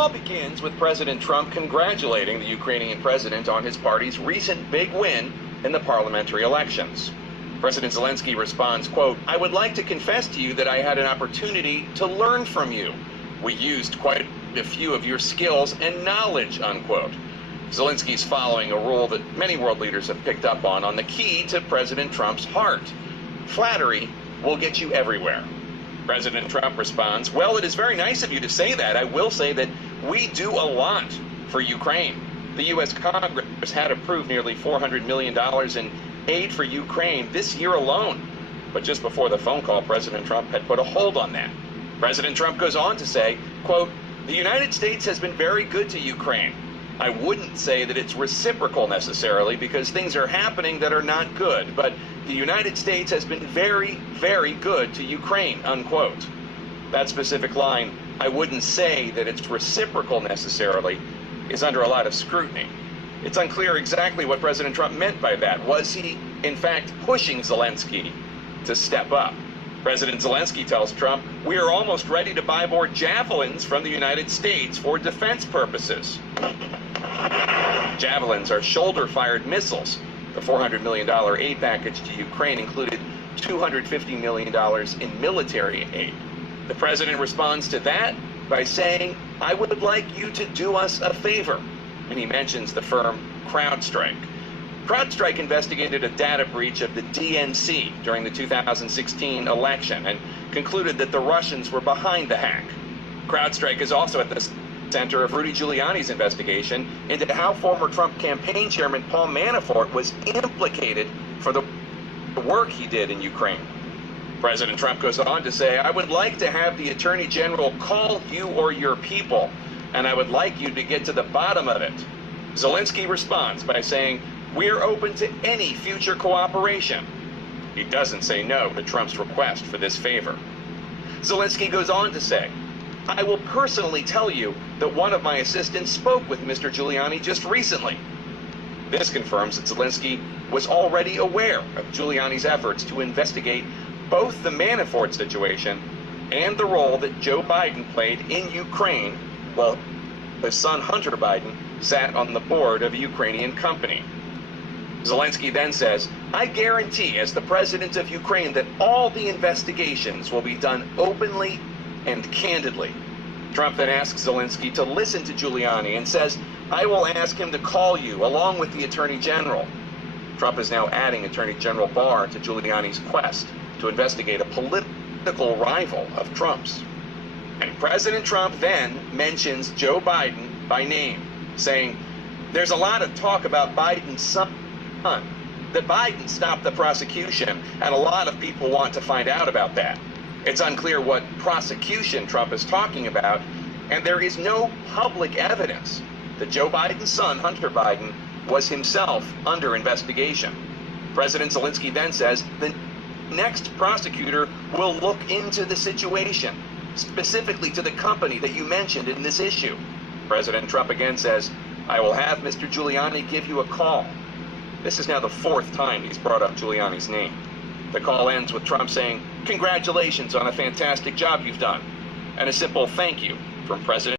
all begins with President Trump congratulating the Ukrainian president on his party's recent big win in the parliamentary elections. President Zelensky responds, quote, "I would like to confess to you that I had an opportunity to learn from you. We used quite a few of your skills and knowledge," unquote. Zelensky's following a rule that many world leaders have picked up on the key to President Trump's heart. Flattery will get you everywhere. President Trump responds, "Well, it is very nice of you to say that. I will say that we do a lot for Ukraine. The U.S. Congress had approved nearly $400 million in aid for Ukraine this year alone." But just before the phone call, President Trump had put a hold on that. President Trump goes on to say, quote, "The United States has been very good to Ukraine. I wouldn't say that it's reciprocal necessarily because things are happening that are not good, but the United States has been very, very good to Ukraine," unquote. That specific line, "I wouldn't say that it's reciprocal necessarily," is under a lot of scrutiny. It's unclear exactly what President Trump meant by that. Was he, in fact, pushing Zelensky to step up? President Zelensky tells Trump, "We are almost ready to buy more javelins from the United States for defense purposes." Javelins are shoulder-fired missiles. The $400 million aid package to Ukraine included $250 million in military aid. The president responds to that by saying, "I would like you to do us a favor." And he mentions the firm CrowdStrike. CrowdStrike investigated a data breach of the DNC during the 2016 election and concluded that the Russians were behind the hack. CrowdStrike is also at the center of Rudy Giuliani's investigation into how former Trump campaign chairman Paul Manafort was implicated for the work he did in Ukraine. President Trump goes on to say, "I would like to have the Attorney General call you or your people, and I would like you to get to the bottom of it." Zelensky responds by saying, "We are open to any future cooperation." He doesn't say no to Trump's request for this favor. Zelensky goes on to say, "I will personally tell you that one of my assistants spoke with Mr. Giuliani just recently." This confirms that Zelensky was already aware of Giuliani's efforts to investigate both the Manafort situation and the role that Joe Biden played in Ukraine while his son Hunter Biden sat on the board of a Ukrainian company. Zelensky then says, "I guarantee as the president of Ukraine that all the investigations will be done openly and candidly." Trump then asks Zelensky to listen to Giuliani and says, "I will ask him to call you along with the Attorney General." Trump is now adding Attorney General Barr to Giuliani's quest to investigate a political rival of Trump's. And President Trump then mentions Joe Biden by name, saying, "There's a lot of talk about Biden's son, that Biden stopped the prosecution, and a lot of people want to find out about that. It's unclear what prosecution Trump is talking about, and there is no public evidence that Joe Biden's son, Hunter Biden, was himself under investigation." President Zelensky then says the next prosecutor will look into the situation, specifically to the company that you mentioned in this issue. President Trump again says, "I will have Mr. Giuliani give you a call." This is now the fourth time he's brought up Giuliani's name. The call ends with Trump saying, "Congratulations on a fantastic job you've done," and a simple thank you from President.